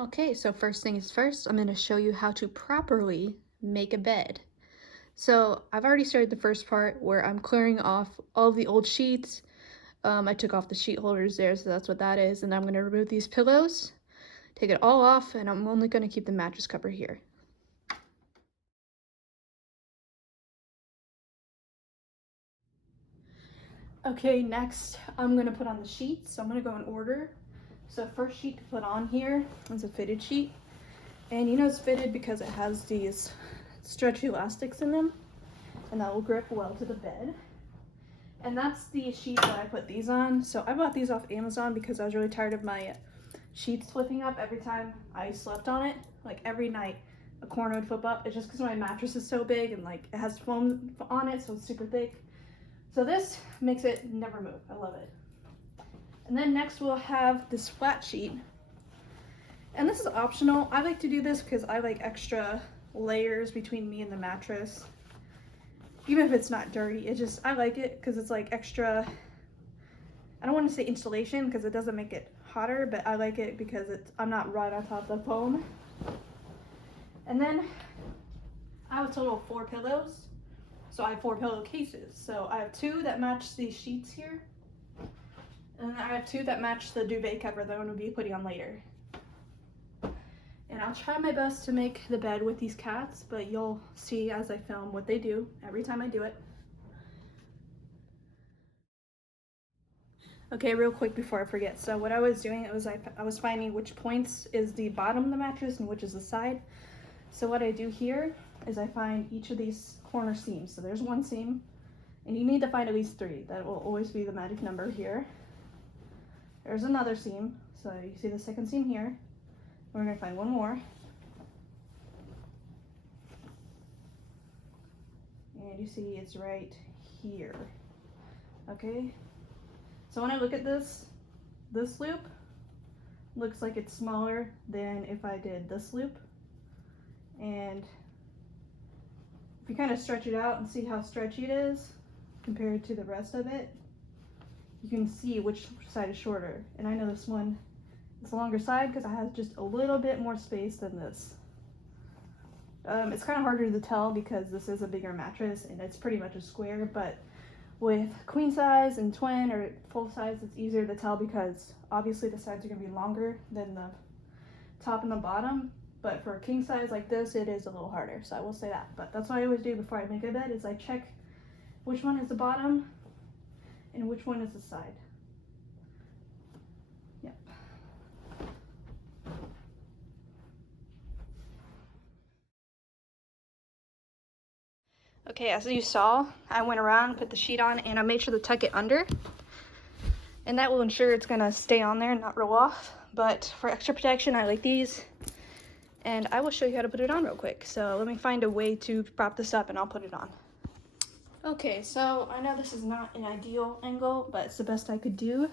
Okay, so first things first, I'm going to show you how to properly make a bed. So I've already started the first part where I'm clearing off all of the old sheets. I took off the sheet holders there, so that's what that is. And I'm going to remove these pillows, take it all off, and I'm only going to keep the mattress cover here. Okay, next I'm going to put on the sheets. So I'm going to go in order. So first sheet to put on here is a fitted sheet. And you know it's fitted because it has these stretchy elastics in them, and that will grip well to the bed. And that's the sheet that I put these on. So I bought these off Amazon because I was really tired of my sheets flipping up every time I slept on it. Like every night a corner would flip up. It's just because my mattress is so big and like it has foam on it, so it's super thick. So this makes it never move. I love it. And then next we'll have this flat sheet. And this is optional. I like to do this because I like extra layers between me and the mattress. Even if it's not dirty, I like it because it's like extra, I don't want to say insulation because it doesn't make it hotter, but I like it because I'm not right on top of the foam. And then I have a total of 4 pillows. So I have 4 pillowcases. So I have 2 that match these sheets here. And I have 2 that match the duvet cover that I'm going to be putting on later. And I'll try my best to make the bed with these cats, but you'll see as I film what they do every time I do it. Okay, real quick before I forget. So what I was doing was I was finding which points is the bottom of the mattress and which is the side. So what I do here is I find each of these corner seams. So there's one seam, and you need to find at least 3. That will always be the magic number here. There's another seam. So you see the second seam here. We're going to find one more. And you see it's right here. Okay? So when I look at this loop looks like it's smaller than if I did this loop. And if you kind of stretch it out and see how stretchy it is compared to the rest of it, you can see which side is shorter. And I know this one is the longer side because it has just a little bit more space than this. It's kind of harder to tell because this is a bigger mattress and it's pretty much a square, but with queen size and twin or full size, it's easier to tell because obviously the sides are going to be longer than the top and the bottom. But for a king size like this, it is a little harder, so I will say that. But that's what I always do before I make a bed is I check which one is the bottom and which one is the side. Yep. Okay, as you saw, I went around, put the sheet on, and I made sure to tuck it under. And that will ensure it's gonna stay on there and not roll off. But for extra protection, I like these. And I will show you how to put it on real quick. So let me find a way to prop this up and I'll put it on. Okay, so I know this is not an ideal angle, but it's the best I could do.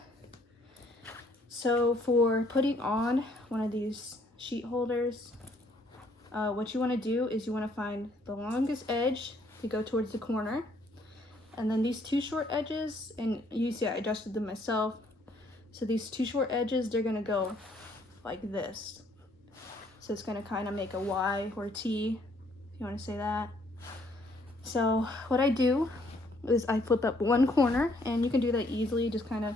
So for putting on one of these sheet holders, what you want to do is you want to find the longest edge to go towards the corner. And then these 2 short edges, and you see I adjusted them myself. So these 2 short edges, they're gonna go like this. So it's gonna kind of make a Y or a T, if you wanna say that. So what I do is I flip up one corner, and you can do that easily, just kind of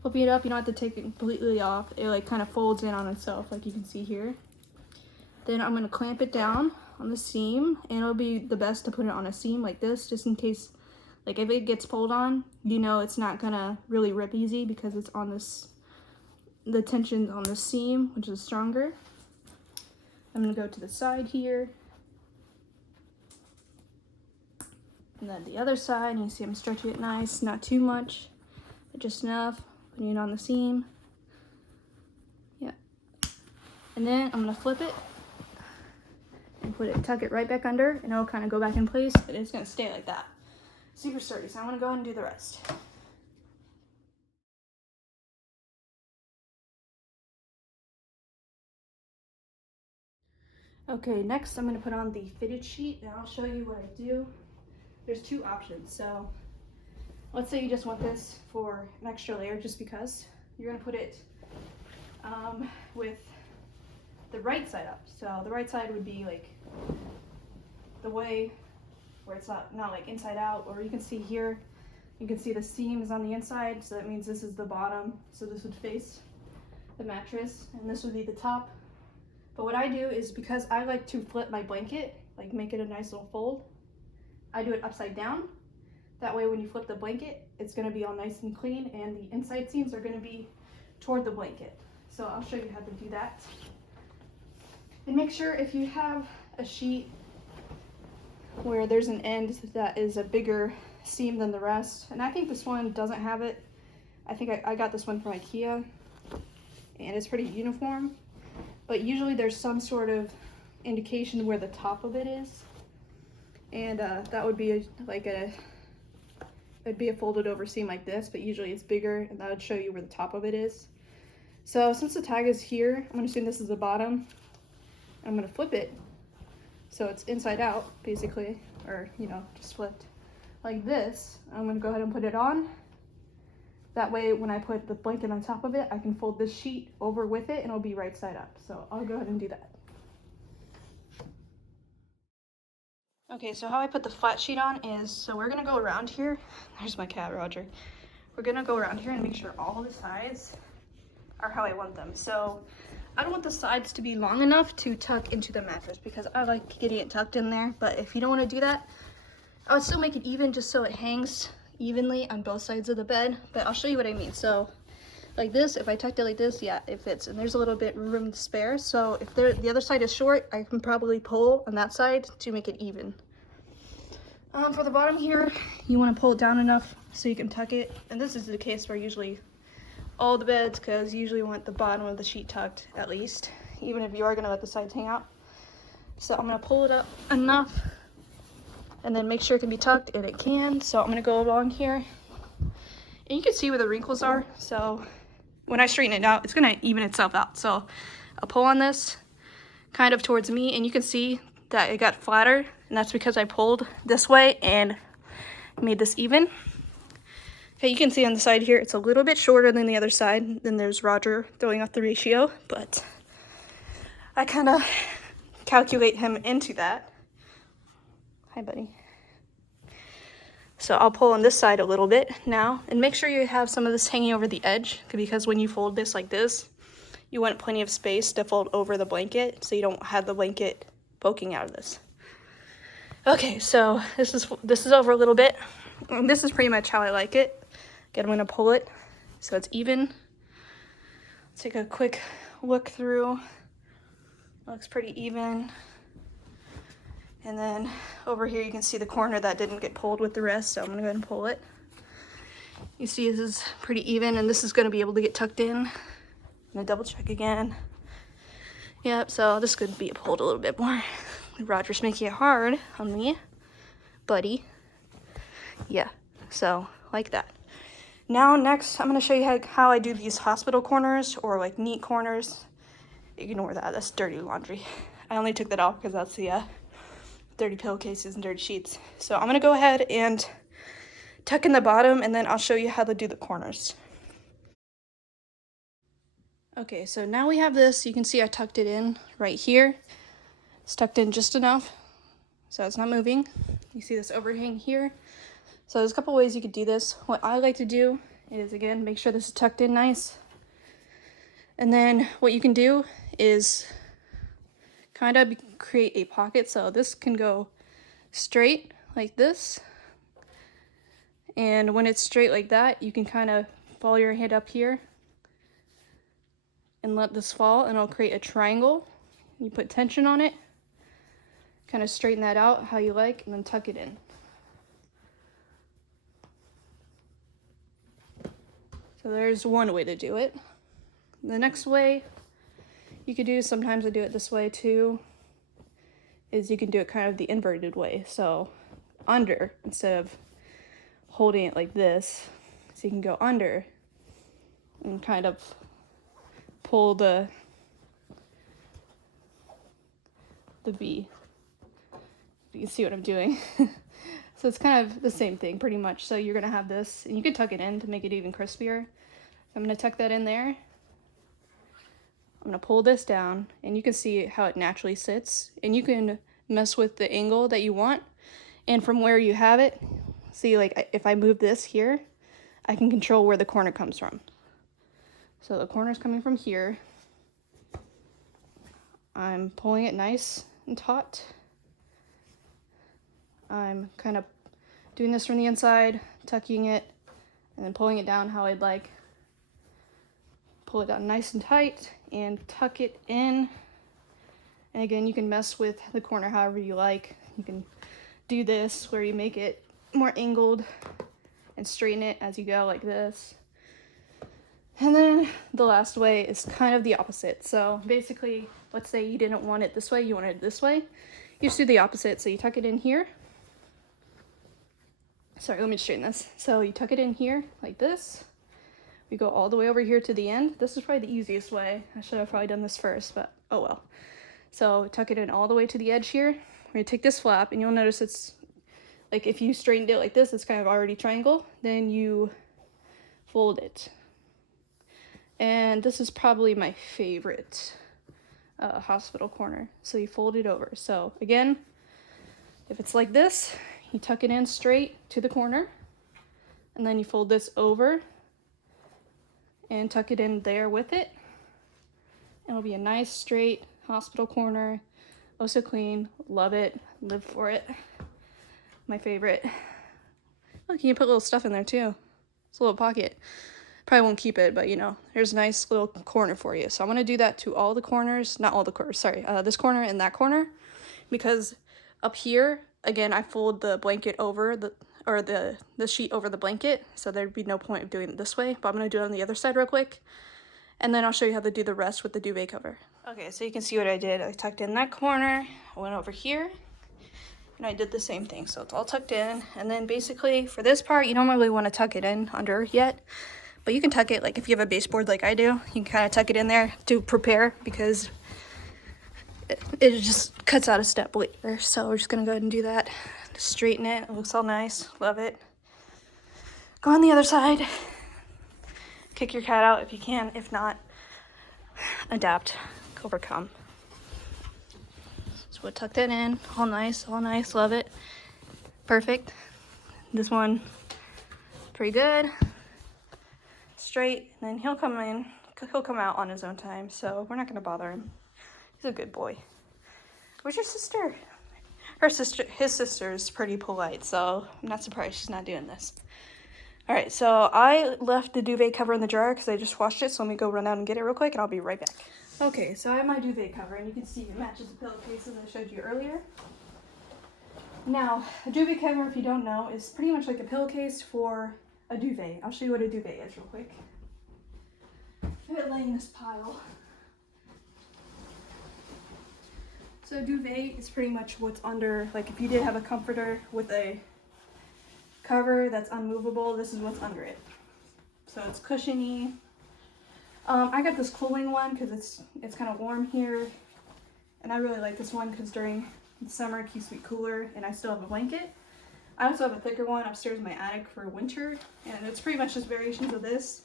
flipping it up. You don't have to take it completely off. It like kind of folds in on itself, like you can see here. Then I'm gonna clamp it down on the seam, and it'll be the best to put it on a seam like this, just in case, like if it gets pulled on, you know it's not gonna really rip easy because it's on this, the tension's on the seam, which is stronger. I'm gonna go to the side here. And then the other side, and you see I'm stretching it nice, not too much, but just enough, putting it on the seam. Yeah. And then I'm gonna flip it and tuck it right back under, and it'll kind of go back in place, and it's gonna stay like that. Super sturdy, so I'm gonna go ahead and do the rest. Okay, next I'm gonna put on the fitted sheet, and I'll show you what I do. There's 2 options. So let's say you just want this for an extra layer just because. You're gonna put it with the right side up. So the right side would be like the way where it's not like inside out, or you can see here, you can see the seam is on the inside, so that means this is the bottom. So this would face the mattress, and this would be the top. But what I do is, because I like to flip my blanket, like make it a nice little fold, I do it upside down. That way when you flip the blanket, it's gonna be all nice and clean, and the inside seams are gonna be toward the blanket. So I'll show you how to do that. And make sure if you have a sheet where there's an end that is a bigger seam than the rest, and I think this one doesn't have it. I think I got this one from IKEA, and it's pretty uniform, but usually there's some sort of indication where the top of it is, and that would be it'd be a folded over seam like this, but usually it's bigger, and that would show you where the top of it is. So since the tag is here, I'm gonna assume this is the bottom. I'm gonna flip it so it's inside out, basically, or just flipped like this. I'm gonna go ahead and put it on. That way when I put the blanket on top of it, I can fold this sheet over with it and it'll be right side up. So I'll go ahead and do that. Okay, so how I put the flat sheet on is, so we're gonna go around here. There's my cat, Roger. We're gonna go around here and make sure all the sides are how I want them. So I don't want the sides to be long enough to tuck into the mattress, because I like getting it tucked in there. But if you don't want to do that, I would still make it even, just so it hangs evenly on both sides of the bed. But I'll show you what I mean. So like this, if I tucked it like this, yeah, it fits, and there's a little bit room to spare. So if the other side is short, I can probably pull on that side to make it even. For the bottom here, you want to pull it down enough so you can tuck it, and this is the case for usually all the beds, because you usually want the bottom of the sheet tucked at least, even if you are going to let the sides hang out. So I'm going to pull it up enough and then make sure it can be tucked, and it can. So I'm going to go along here, and you can see where the wrinkles are. So when I straighten it out, it's going to even itself out. So I'll pull on this kind of towards me, and you can see that it got flatter, and that's because I pulled this way and made this even. Okay, you can see on the side here, it's a little bit shorter than the other side. Then there's Roger throwing off the ratio, but I kind of calculate him into that. Hi, buddy. So I'll pull on this side a little bit now, and make sure you have some of this hanging over the edge, because when you fold this like this, you want plenty of space to fold over the blanket, so you don't have the blanket poking out of this. Okay, so this is over a little bit. And this is pretty much how I like it. Again, I'm gonna pull it so it's even. Take a quick look through. Looks pretty even. And then over here you can see the corner that didn't get pulled with the rest, so I'm gonna go ahead and pull it. You see this is pretty even, and this is gonna be able to get tucked in. I'm gonna double check again. Yep, so this could be pulled a little bit more. Roger's making it hard on me, buddy. Yeah, so like that. Now next, I'm gonna show you how I do these hospital corners, or like neat corners. Ignore that, that's dirty laundry. I only took that off because that's the dirty pillowcases and dirty sheets. So I'm gonna go ahead and tuck in the bottom, and then I'll show you how to do the corners. Okay, so now we have this. You can see I tucked it in right here. It's tucked in just enough, so it's not moving. You see this overhang here. So there's a couple ways you could do this. What I like to do is, again, make sure this is tucked in nice. And then what you can do is kind of create a pocket. So this can go straight like this. And when it's straight like that, you can kind of follow your hand up here and let this fall, and it'll create a triangle. You put tension on it, kind of straighten that out how you like, and then tuck it in. So there's one way to do it. The next way you could do, sometimes I do it this way too, is you can do it kind of the inverted way. So under, instead of holding it like this, so you can go under and kind of pull the V. You can see what I'm doing. So it's kind of the same thing pretty much. So you're gonna have this, and you can tuck it in to make it even crispier. So I'm gonna tuck that in there I'm gonna pull this down, and you can see how it naturally sits, and you can mess with the angle that you want, and from where you have it, see, like if I move this here, I can control where the corner comes from. So the corner's coming from here. I'm pulling it nice and taut. I'm kind of doing this from the inside, tucking it, and then pulling it down how I'd like. Pull it down nice and tight and tuck it in. And again, you can mess with the corner however you like. You can do this where you make it more angled and straighten it as you go like this. And then the last way is kind of the opposite. So basically, let's say you didn't want it this way, you wanted it this way. You just do the opposite. So you tuck it in here. Sorry, let me straighten this. So you tuck it in here like this. We go all the way over here to the end. This is probably the easiest way. I should have probably done this first, but oh well. So tuck it in all the way to the edge here. We're gonna take this flap, and you'll notice it's like if you straightened it like this, it's kind of already triangle. Then you fold it. And this is probably my favorite hospital corner. So you fold it over. So again, if it's like this, you tuck it in straight to the corner, and then you fold this over and tuck it in there with it. It'll be a nice straight hospital corner. Oh, so clean. Love it. Live for it. My favorite. Look, you can put little stuff in there too. It's a little pocket. Probably won't keep it, but you know, here's a nice little corner for you. So I'm going to do that to all the corners. Not all the corners, sorry. This corner and that corner. Because up here, again, I fold the blanket over the sheet over the blanket. So there'd be no point of doing it this way. But I'm going to do it on the other side real quick. And then I'll show you how to do the rest with the duvet cover. Okay, so you can see what I did. I tucked in that corner. I went over here. And I did the same thing. So it's all tucked in. And then basically for this part, you don't really want to tuck it in under yet. But you can tuck it, like if you have a baseboard like I do, you can kind of tuck it in there to prepare because it just cuts out a step later. So we're just going to go ahead and do that. Just straighten it. It looks all nice. Love it. Go on the other side. Kick your cat out if you can. If not, adapt. Overcome. So we'll tuck that in. All nice. All nice. Love it. Perfect. This one, pretty good. Straight, and then he'll come out on his own time, so we're not going to bother him. He's a good boy. Where's your sister? His sister is pretty polite, so I'm not surprised she's not doing this. All right, so I left the duvet cover in the drawer because I just washed it, so let me go run out and get it real quick, and I'll be right back. Okay, so I have my duvet cover, and you can see it matches the pillowcases I showed you earlier. Now, a duvet cover, if you don't know, is pretty much like a pillowcase for a duvet. I'll show you what a duvet is real quick. I have it laying in this pile. So a duvet is pretty much what's under, like if you did have a comforter with a cover that's unmovable, this is what's under it. So it's cushiony. I got this cooling one because it's kind of warm here. And I really like this one because during the summer it keeps me cooler and I still have a blanket. I also have a thicker one upstairs in my attic for winter, and it's pretty much just variations of this.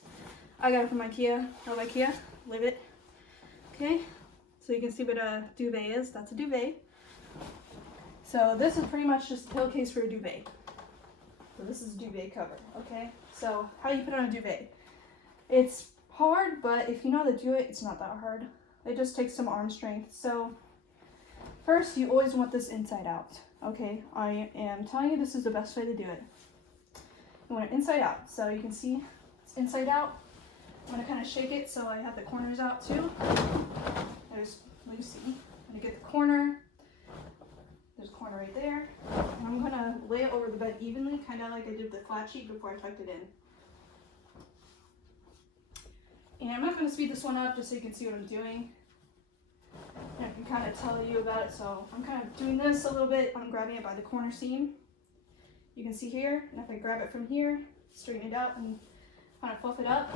I got it from IKEA. I love IKEA. Live it. Okay, so you can see what a duvet is. That's a duvet. So this is pretty much just a pillowcase for a duvet. So this is a duvet cover, okay? So how do you put on a duvet? It's hard, but if you know how to do it, it's not that hard. It just takes some arm strength. So first, you always want this inside out. Okay, I am telling you this is the best way to do it. You want it inside out. So you can see it's inside out. I'm going to kind of shake it so I have the corners out too. There's Lucy. I'm going to get the corner. There's a corner right there. And I'm going to lay it over the bed evenly, kind of like I did the flat sheet before I tucked it in. And I'm not going to speed this one up just so you can see what I'm doing. And I can kind of tell you about it. So I'm kind of doing this a little bit. I'm grabbing it by the corner seam. You can see here. And if I grab it from here, straighten it out and kind of fluff it up.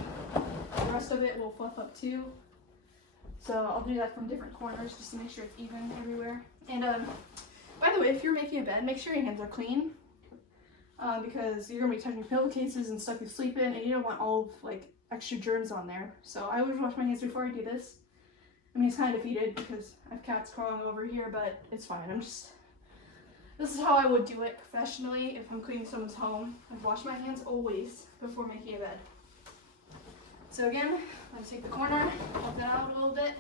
The rest of it will fluff up too. So I'll do that from different corners just to make sure it's even everywhere. And by the way, if you're making a bed, make sure your hands are clean. Because you're going to be touching pillowcases and stuff you sleep in. And you don't want all of, like extra germs on there. So I always wash my hands before I do this. I mean, he's kind of defeated because I have cats crawling over here, but it's fine. This is how I would do it professionally if I'm cleaning someone's home. I'd wash my hands always before making a bed. So again, I'm gonna take the corner, pop that out a little bit.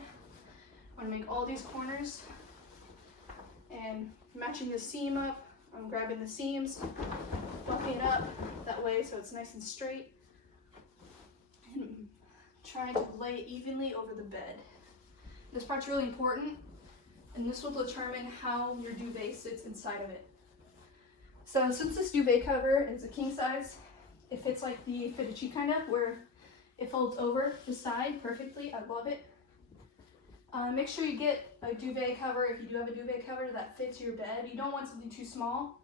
I'm gonna make all these corners and matching the seam up. I'm grabbing the seams, buffing it up that way so it's nice and straight, and trying to lay it evenly over the bed. This part's really important, and this will determine how your duvet sits inside of it. So since this duvet cover is a king size, it fits like the fitted sheet kind of, where it folds over the side perfectly. I love it. Make sure you get a duvet cover, if you do have a duvet cover, that fits your bed. You don't want something too small,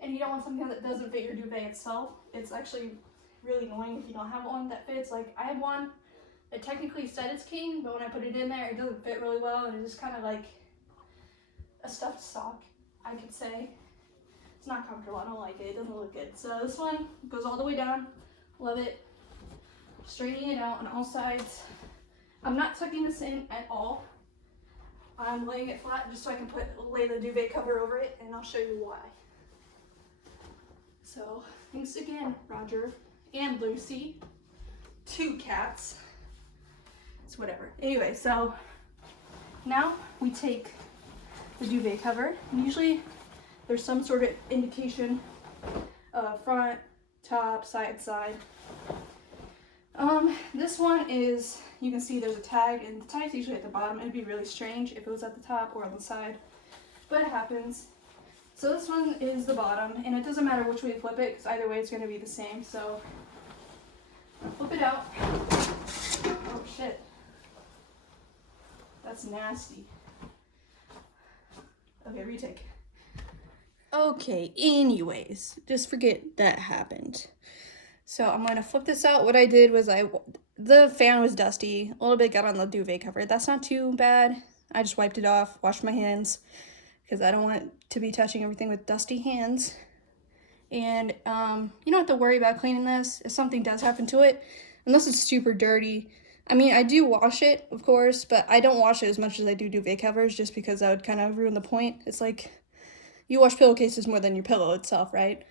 and you don't want something that doesn't fit your duvet itself. It's actually really annoying if you don't have one that fits. Like, I have one that technically said it's king, but when I put it in there, it doesn't fit really well, and it's just kind of like a stuffed sock, I could say. It's not comfortable. I don't like it. It doesn't look good. So this one goes all the way down. Love it. Straightening it out on all sides. I'm not tucking this in at all. I'm laying it flat just so I can lay the duvet cover over it, and I'll show you why. So thanks again, Roger and Lucy. 2 cats. It's whatever. Anyway, so now we take the duvet cover, and usually there's some sort of indication, front, top, side. This one is, you can see there's a tag, and the tag's usually at the bottom. It'd be really strange if it was at the top or on the side, but it happens. So this one is the bottom, and it doesn't matter which way you flip it, because either way it's going to be the same. So I'll flip it out. Oh shit. That's nasty. Okay, retake. Okay, anyways, just forget that happened. So I'm going to flip this out. What I did was the fan was dusty. A little bit got on the duvet cover. That's not too bad. I just wiped it off, washed my hands, because I don't want to be touching everything with dusty hands. And you don't have to worry about cleaning this if something does happen to it, unless it's super dirty. I mean, I do wash it, of course, but I don't wash it as much as I do duvet covers, just because that would kind of ruin the point. It's like you wash pillowcases more than your pillow itself, right?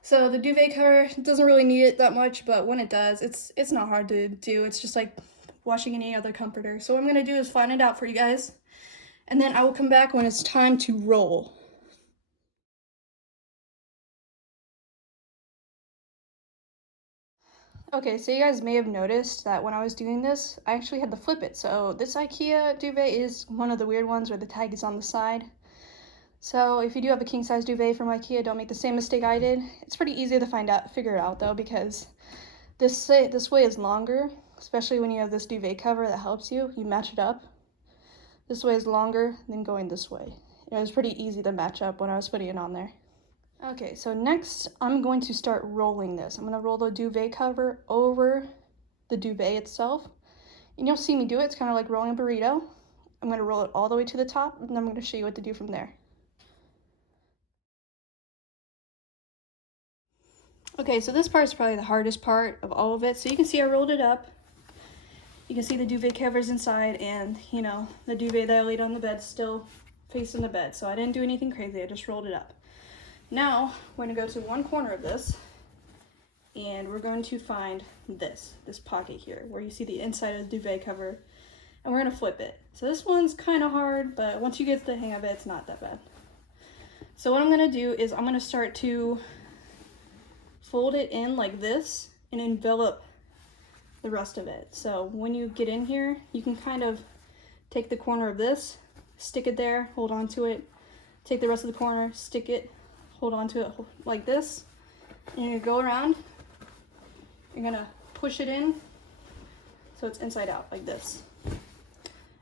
So the duvet cover doesn't really need it that much, but when it does, it's not hard to do. It's just like washing any other comforter. So what I'm going to do is find it out for you guys, and then I will come back when it's time to roll. Okay, so you guys may have noticed that when I was doing this, I actually had to flip it. So this IKEA duvet is one of the weird ones where the tag is on the side. So if you do have a king size duvet from IKEA, don't make the same mistake I did. It's pretty easy to figure it out though, because this way is longer, especially when you have this duvet cover that helps you. You match it up. This way is longer than going this way. It was pretty easy to match up when I was putting it on there. Okay, so next I'm going to start rolling this. I'm going to roll the duvet cover over the duvet itself. And you'll see me do it. It's kind of like rolling a burrito. I'm going to roll it all the way to the top, and then I'm going to show you what to do from there. Okay, so this part is probably the hardest part of all of it. So you can see I rolled it up. You can see the duvet covers inside, and you know, the duvet that I laid on the bed still facing the bed. So I didn't do anything crazy, I just rolled it up. Now, we're gonna go to one corner of this, and we're going to find this pocket here, where you see the inside of the duvet cover, and we're gonna flip it. So this one's kind of hard, but once you get the hang of it, it's not that bad. So what I'm gonna do is I'm gonna start to fold it in like this and envelop the rest of it. So when you get in here, you can kind of take the corner of this, stick it there, hold on to it, take the rest of the corner, stick it, hold on to it like this, and you're gonna go around, you're gonna push it in so it's inside out like this.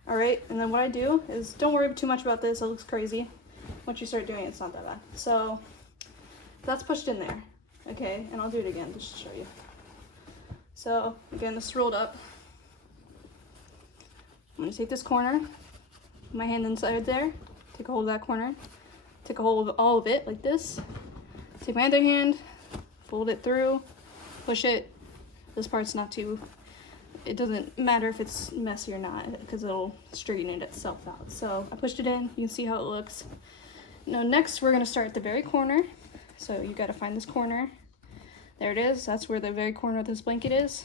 All right, and then what I do is, don't worry too much about this, it looks crazy. Once you start doing it, it's not that bad. So that's pushed in there. Okay, and I'll do it again just to show you. So again, this is rolled up. I'm gonna take this corner, put my hand inside there, take a hold of that corner, take a hold of all of it like this, take my other hand, fold it through, push it. This part's not too it doesn't matter if it's messy or not because it'll straighten it itself out. So I pushed it in, you can see how it looks. Now next we're gonna start at the very corner. So you gotta find this corner. There it is, that's where the very corner of this blanket is.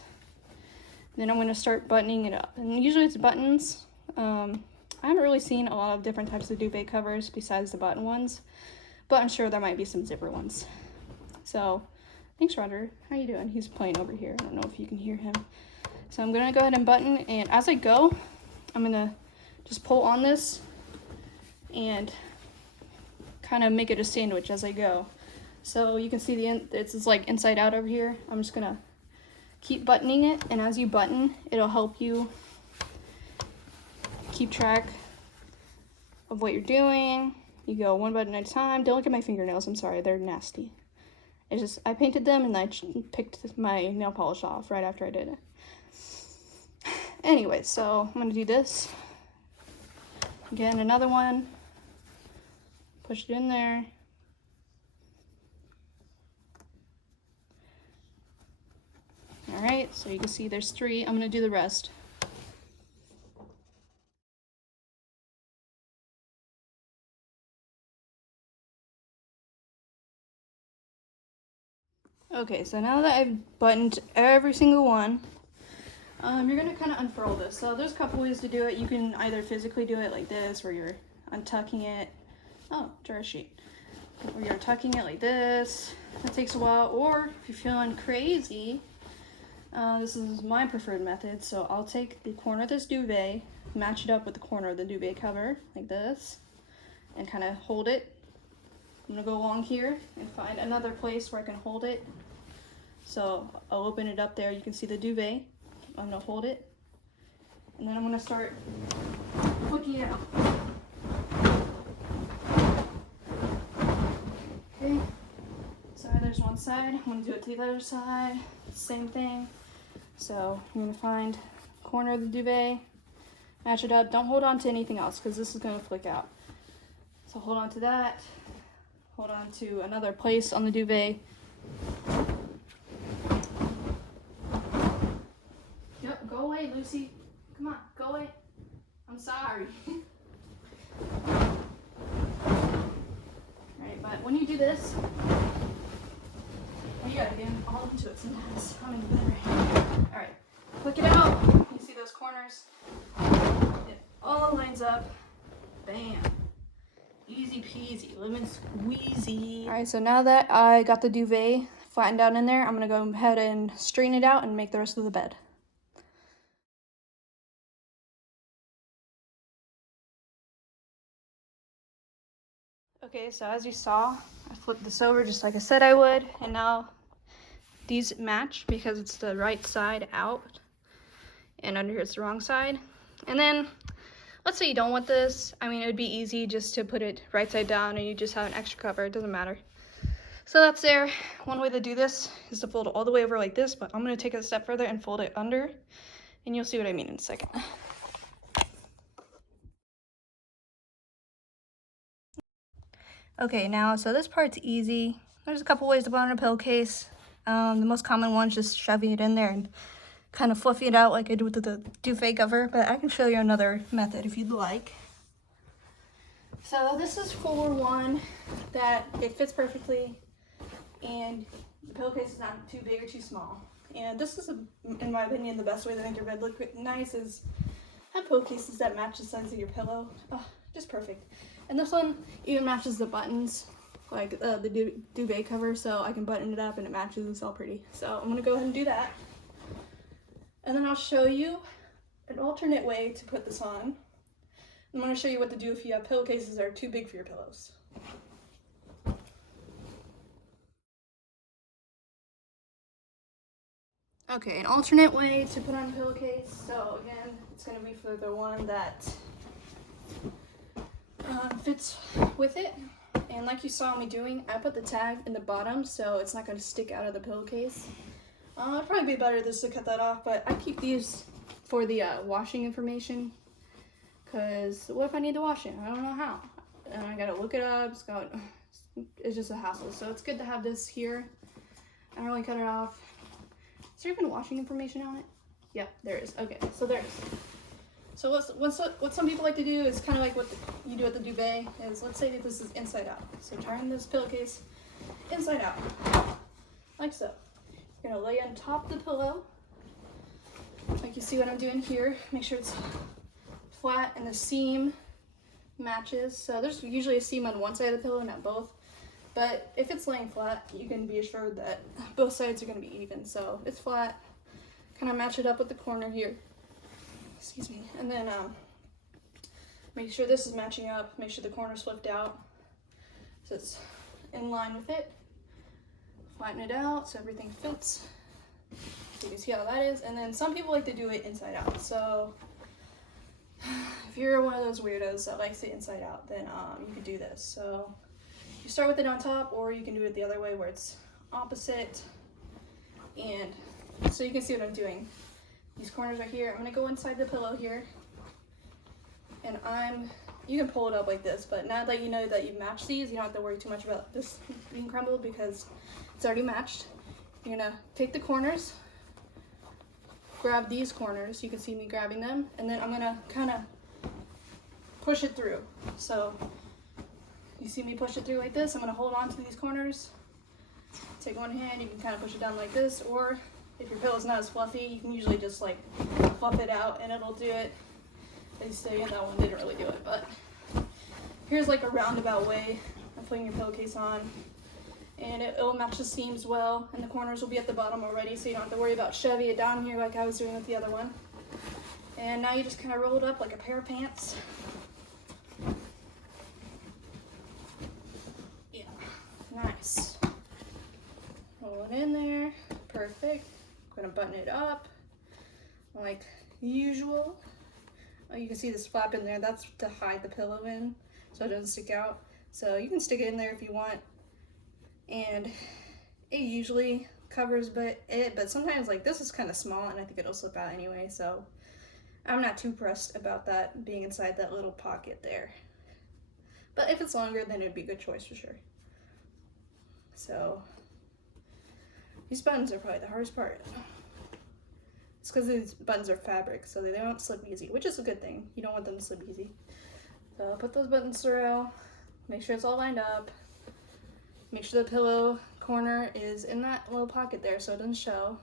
Then I'm gonna start buttoning it up. And usually it's buttons. I haven't really seen a lot of different types of duvet covers besides the button ones, but I'm sure there might be some zipper ones. So, thanks Roger, how you doing? He's playing over here, I don't know if you can hear him. So I'm gonna go ahead and button, and as I go, I'm gonna just pull on this and kind of make it a sandwich as I go. So you can see it's like inside out over here. I'm just gonna keep buttoning it, and as you button, it'll help you keep track of what you're doing. You go one button at a time. Don't look at my fingernails, I'm sorry, they're nasty. It's just, I painted them and I picked my nail polish off right after I did it. Anyway, so I'm gonna do this. Again, another one. Push it in there. All right, so you can see there's 3. I'm gonna do the rest. Okay, so now that I've buttoned every single one, you're gonna kind of unfurl this. So there's a couple ways to do it. You can either physically do it like this, where you're untucking it. Oh, dress sheet. Where you're tucking it like this. That takes a while. Or if you're feeling crazy, this is my preferred method. So I'll take the corner of this duvet, match it up with the corner of the duvet cover like this, and kind of hold it. I'm gonna go along here and find another place where I can hold it. So I'll open it up there. You can see the duvet. I'm gonna hold it, and then I'm gonna start flicking it out. Okay, so there's one side. I'm gonna do it to the other side. Same thing. So I'm gonna find the corner of the duvet, match it up. Don't hold on to anything else because this is gonna flick out. So hold on to that. Hold on to another place on the duvet. Yep, go away, Lucy. Come on, go away. I'm sorry. Alright, but when you do this, you gotta get all into it sometimes. I'm in the bed right. Alright, flick it out. You see those corners? It all lines up. Bam. Easy peasy, lemon squeezy. All right, so now that I got the duvet flattened down in there, I'm gonna go ahead and straighten it out and make the rest of the bed. Okay, so as you saw, I flipped this over just like I said I would, and now these match because it's the right side out, and under here it's the wrong side. And then, let's say you don't want this. I mean, it would be easy just to put it right side down and you just have an extra cover. It doesn't matter. So that's there. One way to do this is to fold it all the way over like this, but I'm going to take it a step further and fold it under, and you'll see what I mean in a second. Okay, now, so this part's easy. There's a couple ways to put on a pillowcase. The most common one is just shoving it in there and kind of fluffing it out like I did with the duvet cover, but I can show you another method if you'd like. So this is for one that it fits perfectly and the pillowcase is not too big or too small. And this is, in my opinion, the best way to make your bed look nice is have pillowcases that match the size of your pillow. Oh, just perfect. And this one even matches the buttons, like the duvet cover, so I can button it up and it matches. It's all pretty. So I'm gonna go ahead and do that. And then I'll show you an alternate way to put this on. I'm going to show you what to do if you have pillowcases that are too big for your pillows. Okay, an alternate way to put on a pillowcase. So again, it's going to be for the one that fits with it. And like you saw me doing, I put the tag in the bottom so it's not going to stick out of the pillowcase. It'd probably be better just to cut that off, but I keep these for the washing information, because what if I need to wash it? I don't know how. And I gotta look it up, it's just a hassle. So it's good to have this here. I don't really cut it off. Is there even washing information on it? Yeah, there is. Okay, so there's. So what some people like to do is kind of like what you do at the duvet is, let's say that this is inside out. So turn this pillowcase inside out, like so. You're gonna lay on top of the pillow, like you see what I'm doing here. Make sure it's flat and the seam matches. So there's usually a seam on one side of the pillow, not both. But if it's laying flat, you can be assured that both sides are gonna be even. So it's flat, kind of match it up with the corner here. Excuse me. And then make sure this is matching up. Make sure the corner's flipped out so it's in line with it. Flatten it out so everything fits. So you can see how that is. And then some people like to do it inside out. So if you're one of those weirdos that likes it inside out, then you can do this. So you start with it on top, or you can do it the other way where it's opposite. And so you can see what I'm doing. These corners right here, I'm gonna go inside the pillow here, and you can pull it up like this, but now that you know that you've matched these, you don't have to worry too much about this being crumbled because it's already matched. You're gonna take the corners, grab these corners, you can see me grabbing them, and then I'm gonna kind of push it through. So you see me push it through like this. I'm gonna hold on to these corners, take one hand, you can kind of push it down like this, or if your pillow's not as fluffy, you can usually just like fluff it out and it'll do it. At least that one didn't really do it, but here's like a roundabout way of putting your pillowcase on. And it'll match the seams well, and the corners will be at the bottom already, so you don't have to worry about shoving it down here like I was doing with the other one. And now you just kind of roll it up like a pair of pants. Yeah, nice. Roll it in there, perfect. I'm gonna button it up like usual. Oh, you can see this flap in there, that's to hide the pillow in so it doesn't stick out. So you can stick it in there if you want, and it usually covers but sometimes like this is kind of small and I think it'll slip out anyway, so I'm not too pressed about that being inside that little pocket there. But if it's longer, then it'd be a good choice for sure. So these buttons are probably the hardest part. It's because these buttons are fabric, so they don't slip easy, which is a good thing. You don't want them to slip easy. So I'll put those buttons through, make sure it's all lined up, make sure the pillow corner is in that little pocket there so it doesn't show.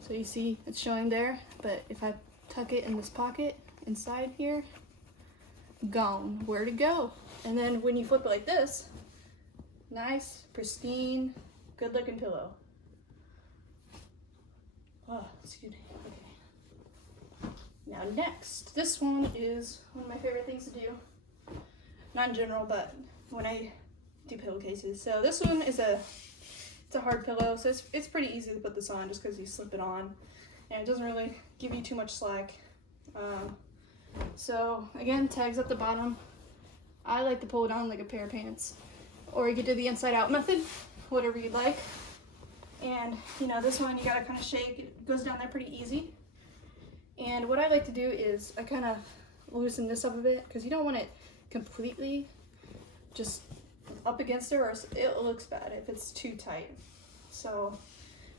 So you see it's showing there, but if I tuck it in this pocket inside here, gone, where to go. And then when you flip it like this, nice, pristine, good looking pillow. Oh, excuse me. Okay. Now next, this one is one of my favorite things to do. Not in general, but when I do pillowcases. So this one is it's a hard pillow, so it's pretty easy to put this on just because you slip it on, and it doesn't really give you too much slack. So again, tags at the bottom. I like to pull it on like a pair of pants, or you could do the inside out method, whatever you'd like. And you know, this one you gotta kind of shake, it goes down there pretty easy. And what I like to do is I kind of loosen this up a bit because you don't want it completely just up against her, or it looks bad if it's too tight. So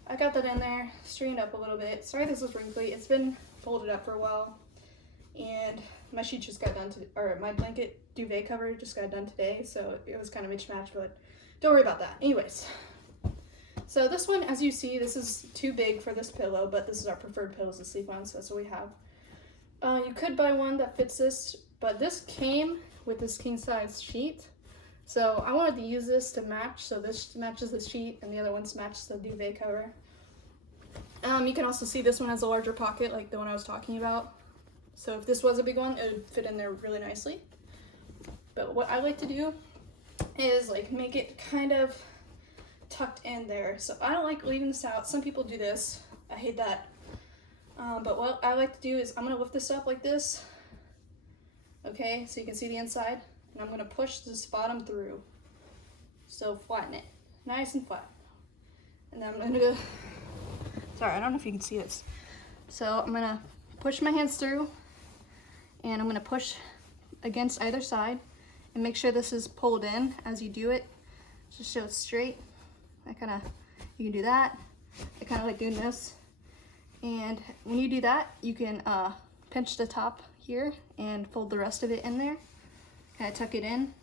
I got that in there, straightened up a little bit. Sorry this is wrinkly, it's been folded up for a while, and my sheet just got done or my blanket duvet cover just got done today, so it was kind of mismatched, but don't worry about that. Anyways, so this one, as you see, this is too big for this pillow, but this is our preferred pillows to sleep on, so that's what we have. You could buy one that fits this, but this came with this king size sheet. So I wanted to use this to match, so this matches the sheet and the other ones match the duvet cover. You can also see this one has a larger pocket like the one I was talking about. So if this was a big one, it would fit in there really nicely. But what I like to do is like make it kind of tucked in there. So I don't like leaving this out. Some people do this. I hate that. But what I like to do is I'm gonna lift this up like this. Okay, so you can see the inside. And I'm gonna push this bottom through. So flatten it, nice and flat. And then I'm gonna go, sorry, I don't know if you can see this. So I'm gonna push my hands through, and I'm gonna push against either side and make sure this is pulled in as you do it, just so it's straight. You can do that. I kind of like doing this. And when you do that, you can pinch the top here and fold the rest of it in there. Kind of tuck it in.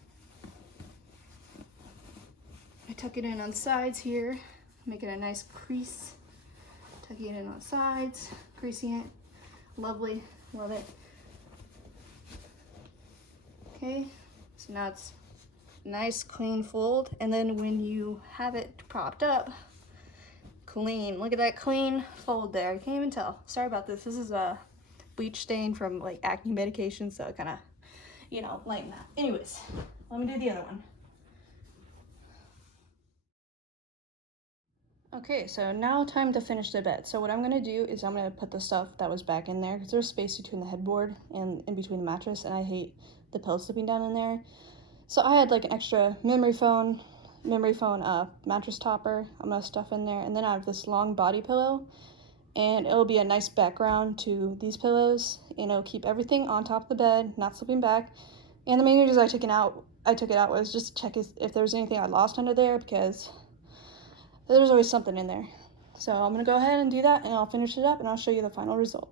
I tuck it in on sides here, make it a nice crease. Tucking it in on sides, creasing it. Lovely, love it. Okay, so now it's nice clean fold, and then when you have it propped up, clean. Look at that clean fold there. I can't even tell. Sorry about this. This is a bleach stain from like acne medication, so it kind of, you know, lighten that. Anyways, let me do the other one. Okay, so now time to finish the bed. So what I'm gonna do is I'm gonna put the stuff that was back in there, because there's space between the headboard and in between the mattress, and I hate the pillow slipping down in there. So I had like an extra memory phone mattress topper I'm gonna stuff in there, and then I have this long body pillow, and it'll be a nice background to these pillows, and it'll keep everything on top of the bed, not slipping back. And the main reason I took it out was just to check if there was anything I lost under there, because there's always something in there. So I'm gonna go ahead and do that, and I'll finish it up and I'll show you the final result.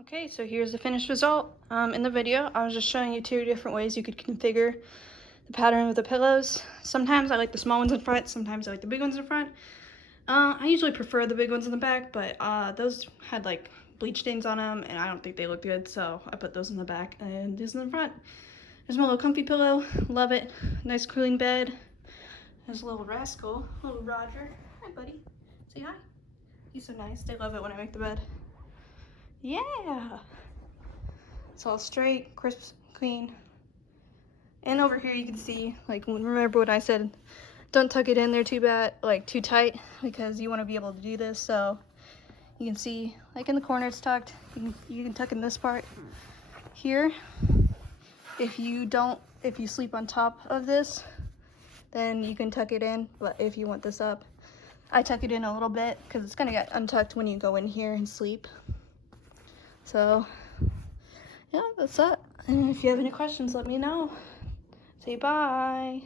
Okay, so here's the finished result. In the video, I was just showing you 2 different ways you could configure the pattern of the pillows. Sometimes I like the small ones in front, sometimes I like the big ones in front. I usually prefer the big ones in the back, but those had like bleach stains on them, and I don't think they looked good, so I put those in the back and these in the front. There's my little comfy pillow, love it. Nice cooling bed. There's a little rascal, little Roger. Hi, buddy. Say hi. He's so nice. They love it when I make the bed. Yeah. It's all straight, crisp, clean. And over here you can see, like, remember what I said, don't tuck it in there too bad, like too tight, because you want to be able to do this. So you can see, like in the corner it's tucked. You can tuck in this part here. If you sleep on top of this, then you can tuck it in. But if you want this up, I tuck it in a little bit because it's gonna get untucked when you go in here and sleep. So yeah, that's that. And if you have any questions, let me know. Say bye.